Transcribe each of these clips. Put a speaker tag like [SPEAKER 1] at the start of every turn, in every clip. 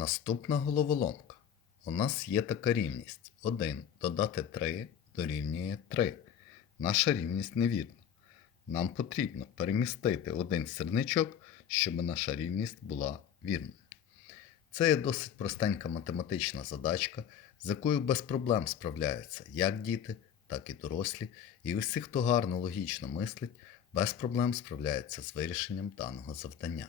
[SPEAKER 1] Наступна головоломка. У нас є така рівність. 1 додати 3 дорівнює 3. Наша рівність невірна. Нам потрібно перемістити один сірничок, щоб наша рівність була вірною. Це є досить простенька математична задачка, з якою без проблем справляються як діти, так і дорослі, і усі, хто гарно логічно мислить, без проблем справляються з вирішенням даного завдання.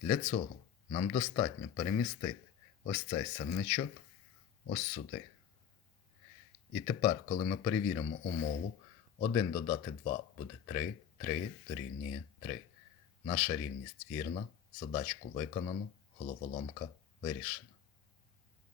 [SPEAKER 1] Для цього нам достатньо перемістити ось цей сірничок ось сюди. І тепер, коли ми перевіримо умову, 1 додати 2 буде 3, 3 дорівнює 3. Наша рівність вірна, задачку виконано, головоломка вирішена.